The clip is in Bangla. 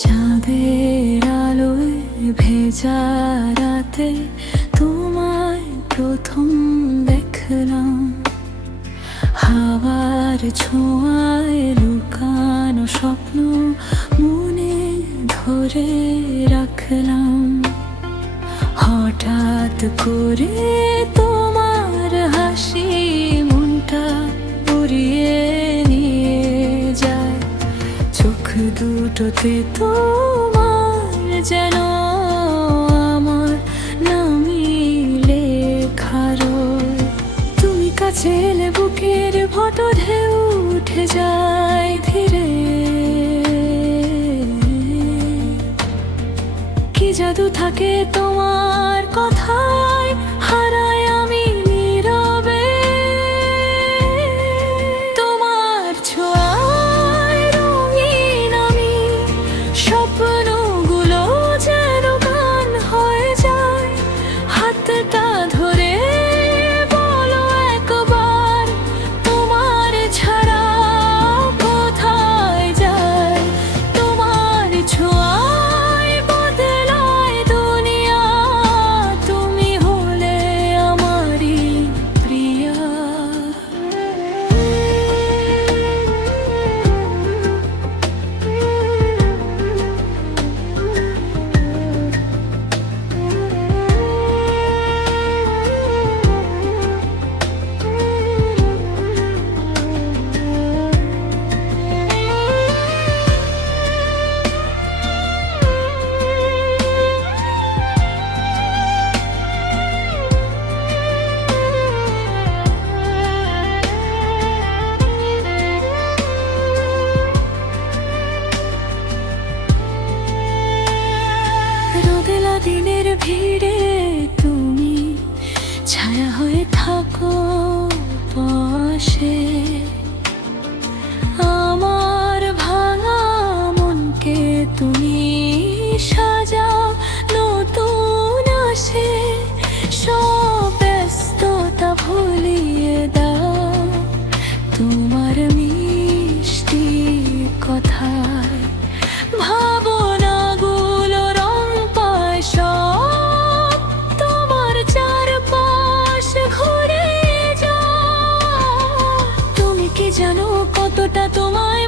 চাঁদের আলোয় ভেজা রাতে তোমায় প্রথম দেখলাম, হাওয়ার ছোঁয়ায় লুকানো স্বপ্ন মনে ধরে রাখলাম। হঠাৎ করে তোমার হাসি মনটা উড়িয়ে নিয়ে যায়, চোখ দুটোতে তোমার যেন আমার নামই লেখা রয়। তুমি কাছে এলে বুকের ফটো ঢেউ উঠে যায় ধীরে, কি জাদু থাকে তোমার কথায়, হারায় আমি নীরবে। তোমার ছোঁয়ায় রঙিন আমি, স্বপ্নগুলো যেন গান হয়ে যায়। হাতটা ধরে বলো একবার, তোমার ছাড়া কোথায় যায়। তোমার ছোঁয়ায় বদলায় দুনিয়া, তুমি হলে আমারই প্রিয়া। রোদেলা দিনের ভিড়ে তুমি ছায়া হয়ে থাকো পাশে, আমার ভাঙা মনকে তুমি সাজাও নতুন আসে। সব ব্যস্ততা ভুলিয়ে দাও তোমার মিষ্টি কথায়, ভাবনাগুলো রং পায় সব তোমার চারপাশ ঘুরে যাও। তুমি কি জানো কতটা তোমায়